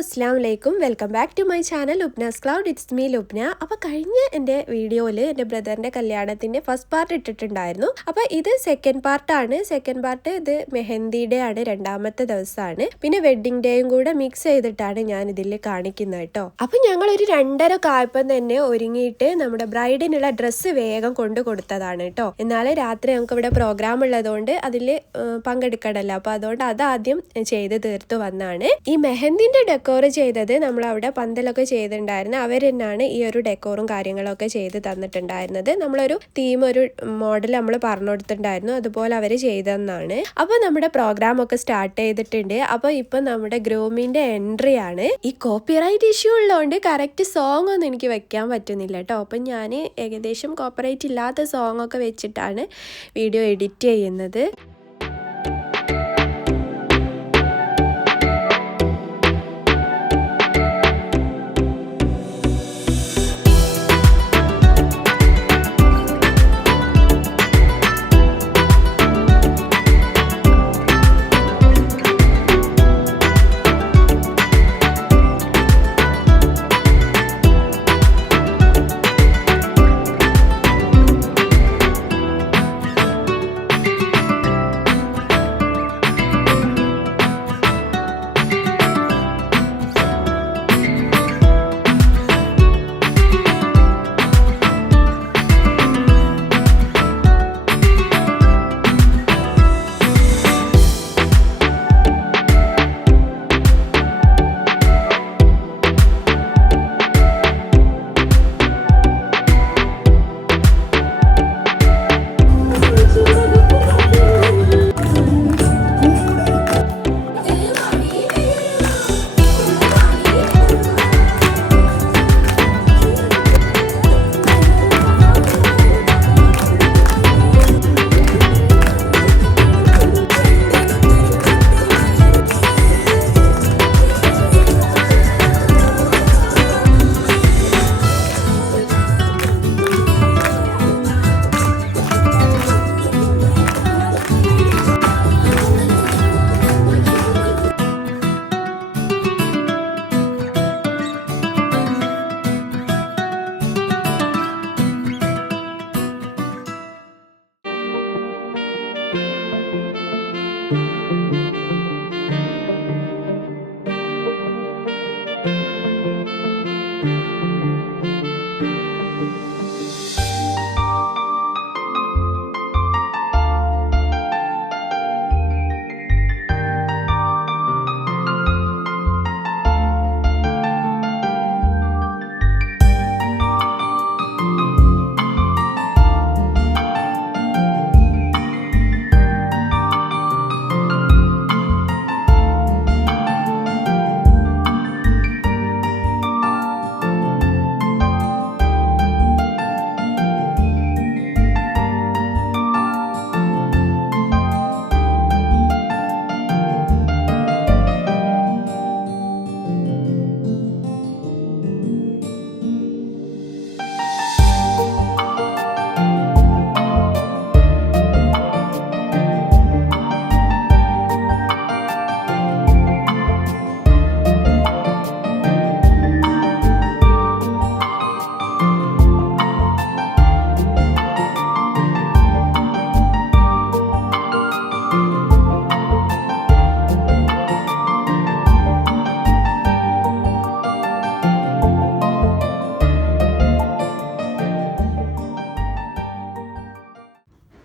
അസ്സലാമു അലൈക്കും. Welcome back to my channel Lubna's cloud. It's me Lubna. അപ്പോൾ കഴിഞ്ഞ എൻ്റെ വീഡിയോയിൽ എൻ്റെ ബ്രദറിൻ്റെ കല്യാണത്തിൻ്റെ ഫസ്റ്റ് പാർട്ട് ഇട്ടിട്ടുണ്ടായിരുന്നു. അപ്പോൾ ഇത് സെക്കൻഡ് പാർട്ടാണ്. സെക്കൻഡ് പാർട്ട് ഇത് മെഹന്തിയുടെ ആണ്, രണ്ടാമത്തെ ദിവസമാണ്. പിന്നെ വെഡ്ഡിങ് ഡേയും കൂടെ മിക്സ് ചെയ്തിട്ടാണ് ഞാൻ ഇതിൽ കാണിക്കുന്നത് കേട്ടോ. അപ്പോൾ ഞങ്ങളൊരു 2:30 ആയപ്പം തന്നെ ഒരുങ്ങിയിട്ട് നമ്മുടെ ബ്രൈഡിനുള്ള ഡ്രസ്സ് വേഗം കൊണ്ട് കൊടുത്തതാണ് കേട്ടോ. എന്നാലും രാത്രി നമുക്ക് ഇവിടെ പ്രോഗ്രാം ഉള്ളതുകൊണ്ട് അതിൽ പങ്കെടുക്കണമല്ലോ. അപ്പോൾ അതുകൊണ്ട് അതാദ്യം ചെയ്ത് തീർത്തു വന്നാണ്. ഈ മെഹന്തിൻ്റെ ഡെക്കോർ ചെയ്തത് നമ്മളവിടെ പന്തലൊക്കെ ചെയ്തിട്ടുണ്ടായിരുന്നു. അവർ തന്നെയാണ് ഈ ഒരു ഡെക്കോറും കാര്യങ്ങളൊക്കെ ചെയ്ത് തന്നിട്ടുണ്ടായിരുന്നത്. നമ്മളൊരു തീം, ഒരു മോഡൽ നമ്മൾ പറഞ്ഞു കൊടുത്തിട്ടുണ്ടായിരുന്നു, അതുപോലെ അവർ ചെയ്തെന്നാണ്. അപ്പോൾ നമ്മുടെ പ്രോഗ്രാം ഒക്കെ സ്റ്റാർട്ട് ചെയ്തിട്ടുണ്ട്. അപ്പോൾ ഇപ്പം നമ്മുടെ ഗ്രൂമിൻ്റെ എൻട്രി ആണ്. ഈ കോപ്പിറൈറ്റ് ഇഷ്യൂ ഉള്ളതുകൊണ്ട് കറക്റ്റ് സോങ് ഒന്നും എനിക്ക് വെക്കാൻ പറ്റുന്നില്ല കേട്ടോ. അപ്പം ഞാൻ ഏകദേശം കോപ്പിറൈറ്റ് ഇല്ലാത്ത സോങ് ഒക്കെ വെച്ചിട്ടാണ് വീഡിയോ എഡിറ്റ് ചെയ്യുന്നത്.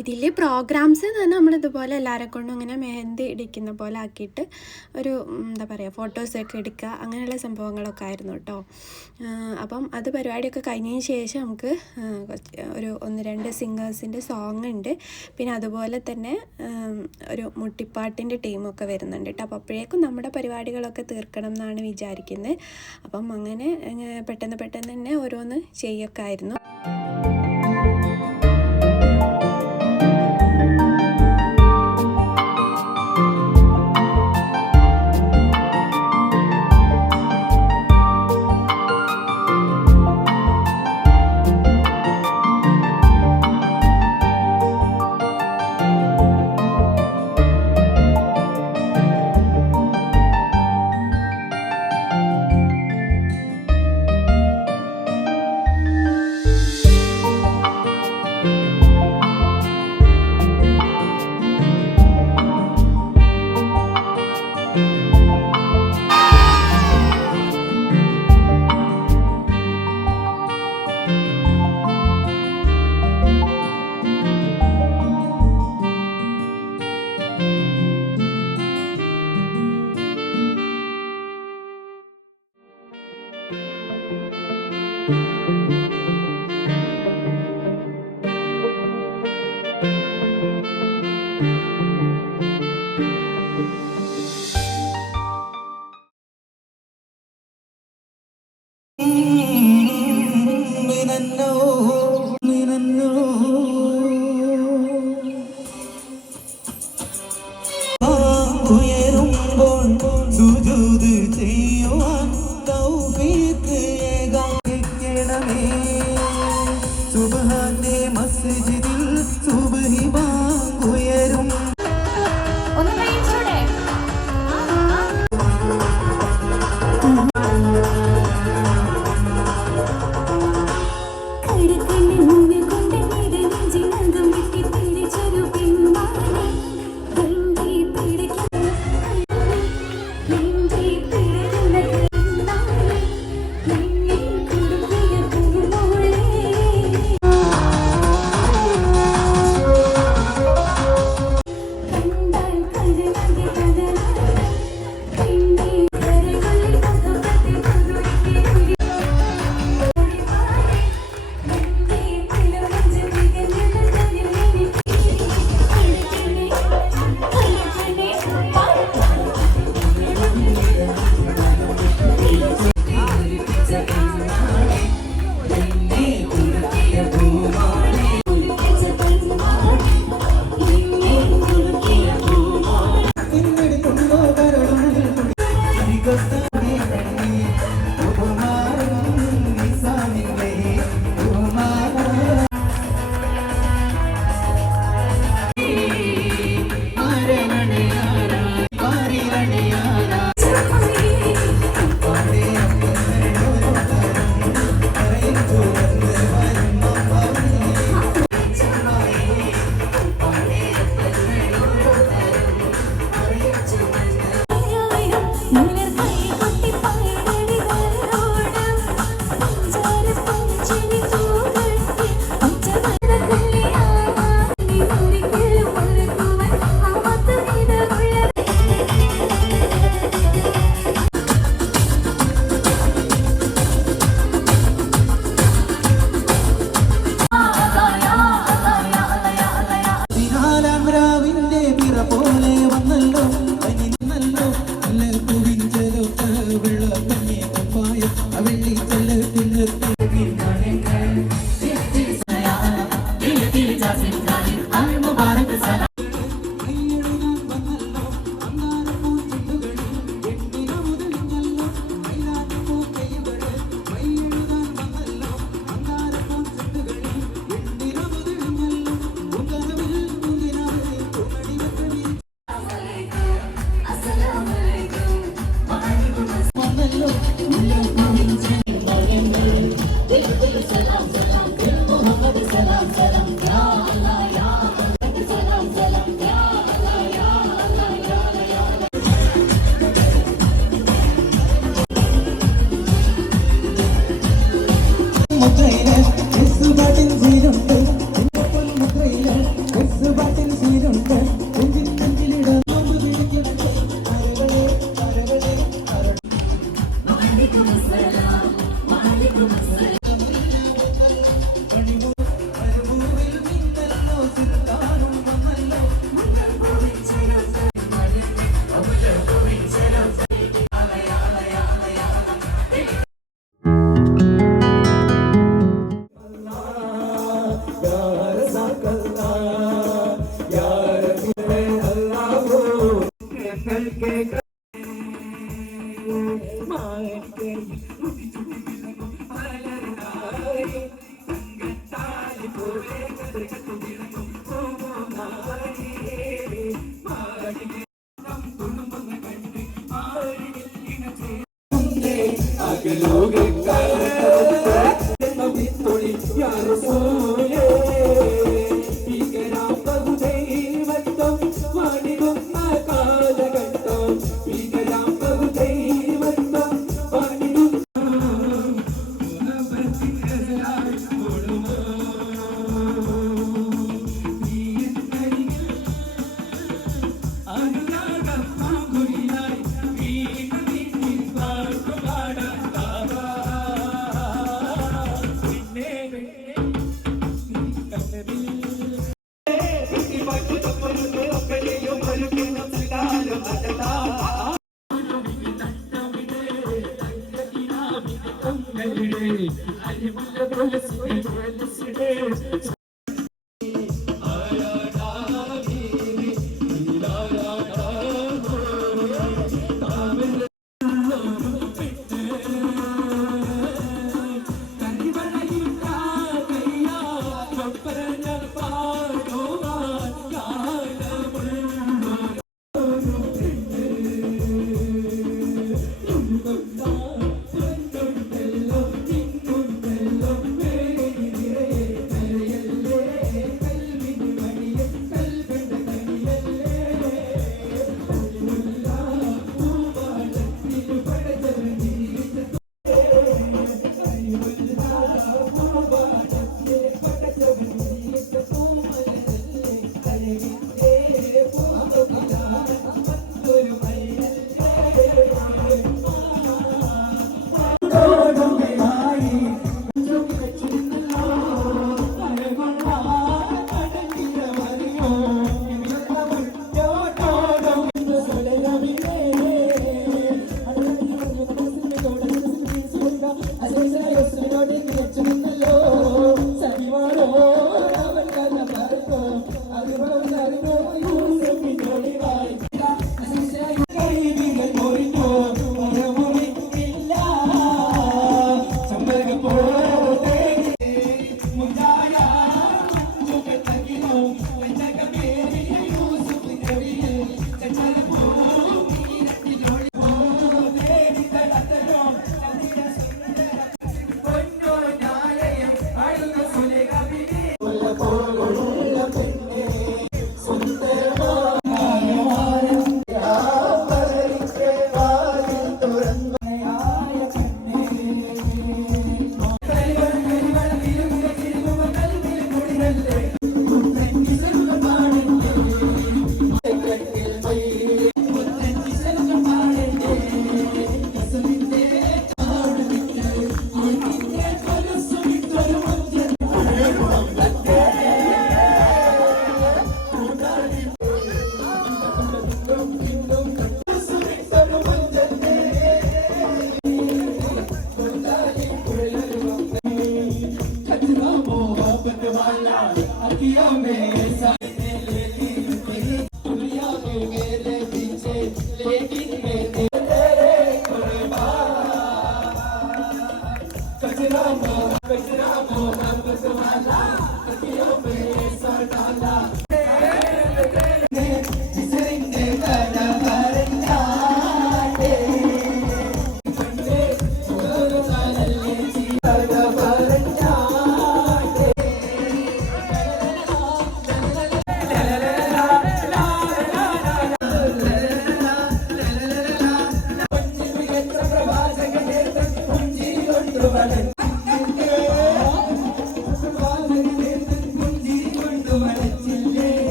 ഇതിൽ പ്രോഗ്രാംസ് എന്ന് പറഞ്ഞാൽ നമ്മളിതുപോലെ എല്ലാവരെ കൊണ്ടും ഇങ്ങനെ മെഹന്തി ഇടിക്കുന്ന പോലെ ആക്കിയിട്ട് ഒരു എന്താ പറയുക ഫോട്ടോസൊക്കെ എടുക്കുക, അങ്ങനെയുള്ള സംഭവങ്ങളൊക്കെ ആയിരുന്നു കേട്ടോ. അപ്പം അത് പരിപാടിയൊക്കെ കഴിഞ്ഞതിന് ശേഷം നമുക്ക് ഒരു 1-2 സിംഗേഴ്സിൻ്റെ സോങ് ഉണ്ട്. പിന്നെ അതുപോലെ തന്നെ ഒരു മുട്ടിപ്പാട്ടിൻ്റെ ടീമൊക്കെ വരുന്നുണ്ട് കേട്ടോ. അപ്പോൾ അപ്പോഴേക്കും നമ്മുടെ പരിപാടികളൊക്കെ തീർക്കണം എന്നാണ് വിചാരിക്കുന്നത്. അപ്പം അങ്ങനെ പെട്ടെന്ന് തന്നെ ഓരോന്ന് ചെയ്യൊക്കെ ആയിരുന്നു.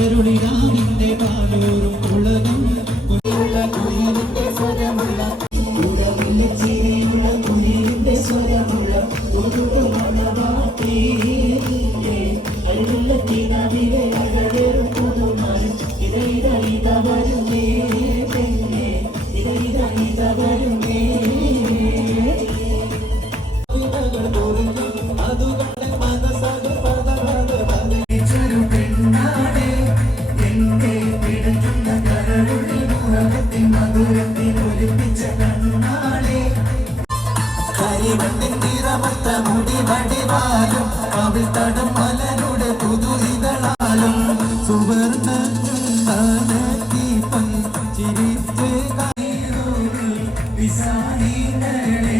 മലരുളിരാവിന്റെ പാടോറും ഉളകം സ്വരമുള്ള ചിരിയുള്ള കുഞ്ഞിന്റെ സ്വരമുള്ള ഒരു മണവാട്ടി അഴുള്ള തീരാവിലെ അഴകേറും പുതുമാരും ഇത വരുന്നേ പെണ്ണേ ഇത വരുന്നേ അതുകൊണ്ട് മനസ്സത് മുടിവടിവാലും കവിൾ തടം മലരുടെ പുതുയിതളാലും സുവർണ ദീപം ചിരിച്ച് വിസാരികളെ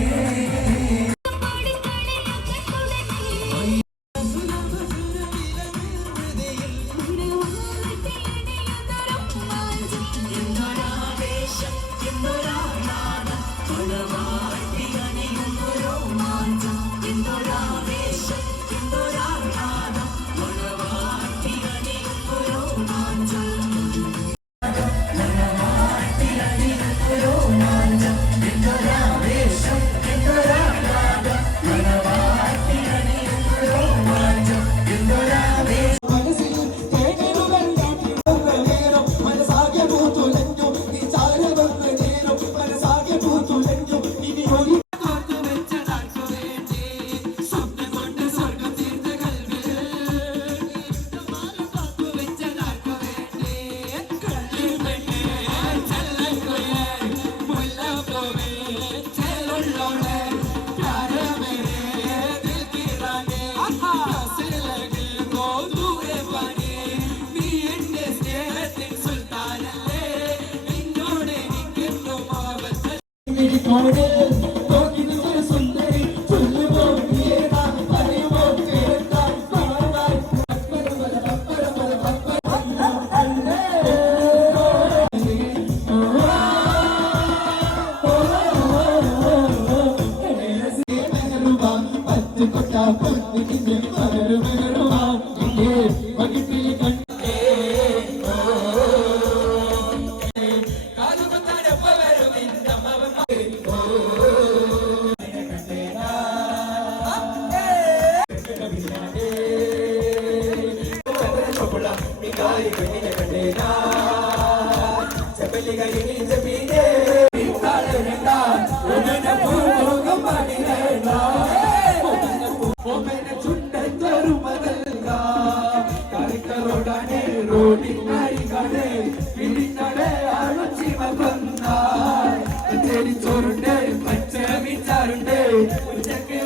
ചോറുണ്ട് പച്ച മീച്ചാറുണ്ട് ഉച്ചക്ക്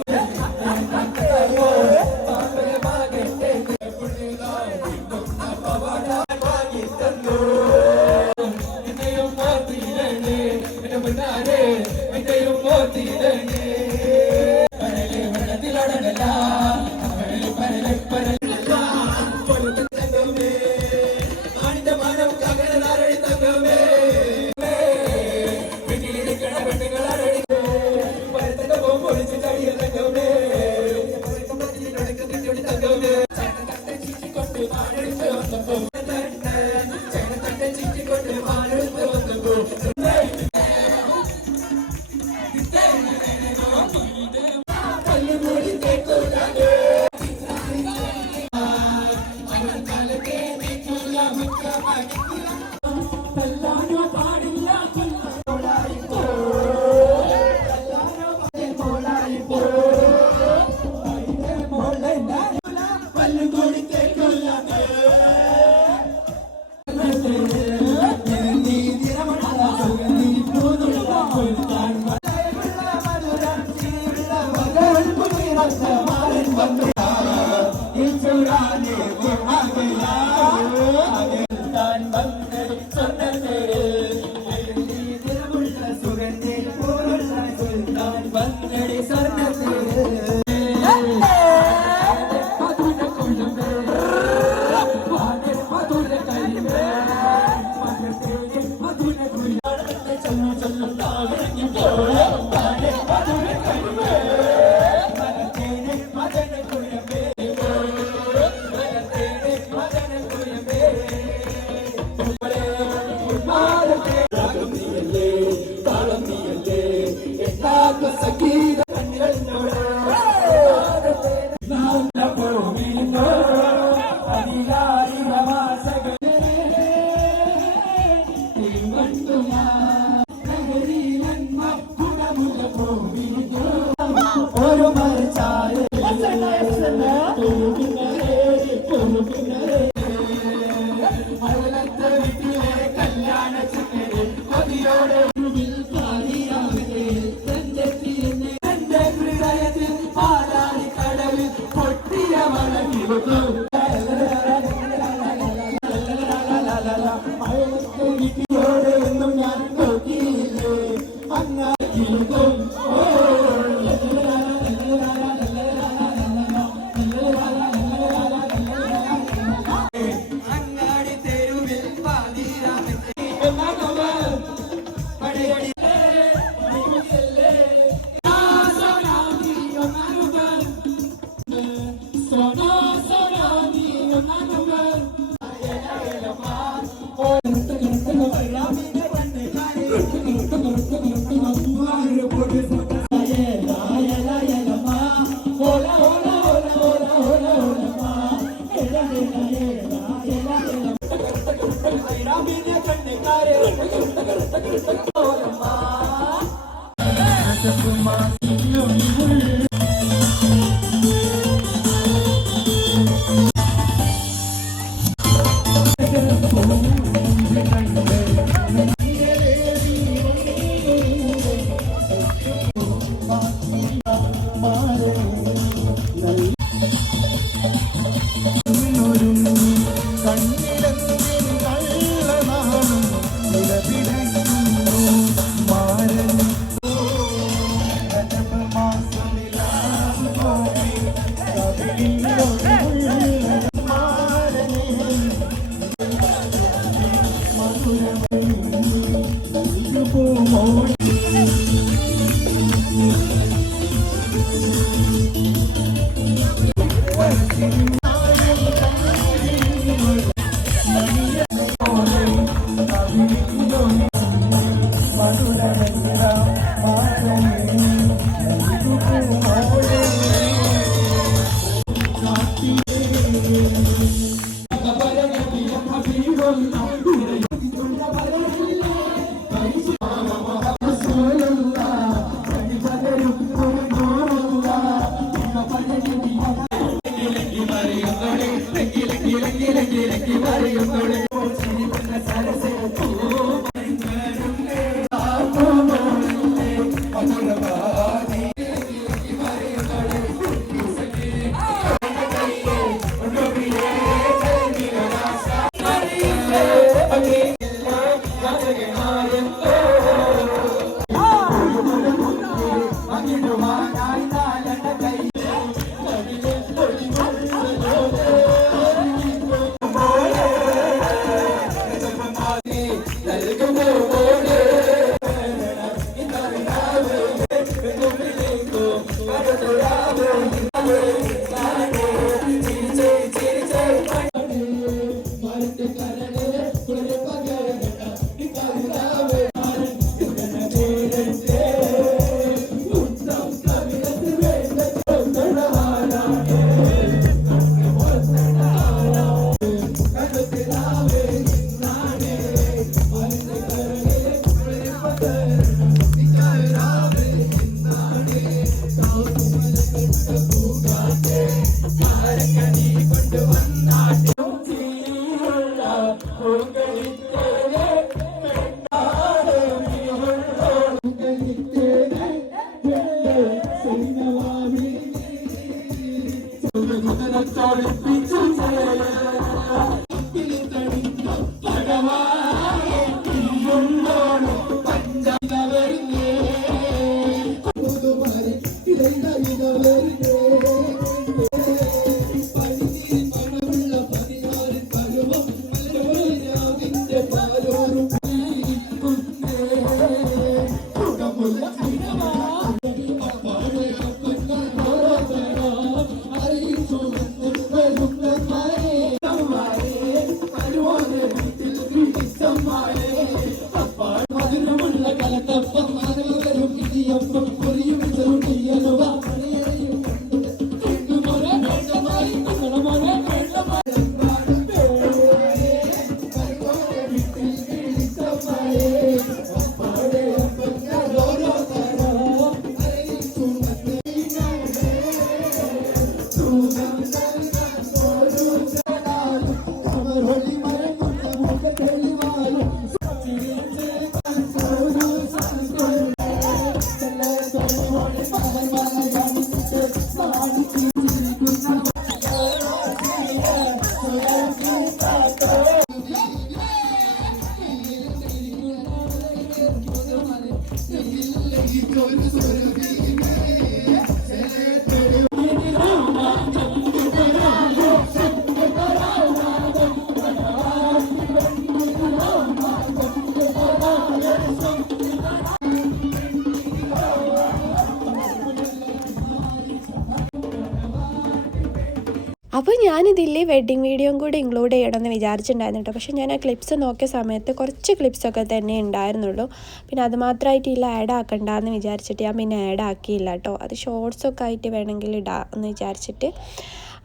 അപ്പോൾ ഞാനിതിൽ വെഡ്ഡിങ് വീഡിയോയും കൂടി ഇൻക്ലൂഡ് ചെയ്യണമെന്ന് വിചാരിച്ചിട്ടുണ്ടായിരുന്നു കേട്ടോ. പക്ഷേ ഞാൻ ആ ക്ലിപ്സ് നോക്കിയ സമയത്ത് കുറച്ച് ക്ലിപ്സൊക്കെ തന്നെ ഉണ്ടായിരുന്നുള്ളൂ. പിന്നെ അത് മാത്രമായിട്ട് ഇതിൽ ആഡ് ആക്കണ്ടെന്ന് വിചാരിച്ചിട്ട് ഞാൻ പിന്നെ ആഡ് ആക്കിയില്ല കേട്ടോ. അത് ഷോർട്സൊക്കെ ആയിട്ട് വേണമെങ്കിൽ ഇടാം എന്ന് വിചാരിച്ചിട്ട്.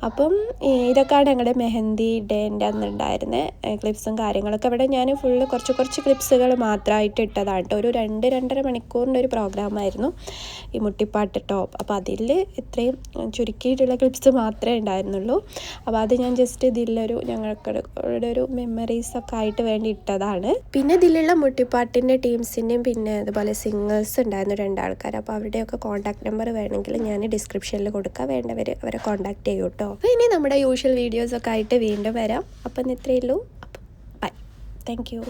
അപ്പം ഇതൊക്കെയാണ് ഞങ്ങളുടെ മെഹന്തി ഡേൻ്റെ അന്നുണ്ടായിരുന്ന ക്ലിപ്സും കാര്യങ്ങളൊക്കെ. ഇവിടെ ഞാൻ ഫുള്ള് കുറച്ച് ക്ലിപ്സുകൾ മാത്രമായിട്ട് ഇട്ടതാണ് കേട്ടോ. ഒരു 2-2.5 മണിക്കൂറിൻ്റെ ഒരു പ്രോഗ്രാമായിരുന്നു ഈ മുട്ടിപ്പാട്ട് ടോപ്പ്. അപ്പോൾ അതിൽ ഇത്രയും ചുരുക്കിയിട്ടുള്ള ക്ലിപ്സ് മാത്രമേ ഉണ്ടായിരുന്നുള്ളൂ. അപ്പോൾ അത് ഞാൻ ജസ്റ്റ് ഇതിലൊരു ഞങ്ങളുടെ ഒരു മെമ്മറീസൊക്കെ ആയിട്ട് വേണ്ടി ഇട്ടതാണ്. പിന്നെ ഇതിലുള്ള മുട്ടിപ്പാട്ടിൻ്റെ ടീംസിൻ്റെയും പിന്നെ അതുപോലെ സിംഗേഴ്സ് ഉണ്ടായിരുന്നു 2 ആൾക്കാർ. അപ്പോൾ അവരുടെയൊക്കെ കോൺടാക്ട് നമ്പർ വേണമെങ്കിൽ ഞാൻ ഡിസ്ക്രിപ്ഷനിൽ കൊടുക്കാം, വേണ്ടവർ അവരെ കോൺടാക്ട് ചെയ്യൂ കേട്ടോ. അപ്പോൾ ഇനി നമ്മുടെ യൂഷ്വൽ വീഡിയോസൊക്കെ ആയിട്ട് വീണ്ടും വരാം. അപ്പം ഇത്രയേ ഉള്ളൂ. അപ്പം ബൈ, താങ്ക് യു.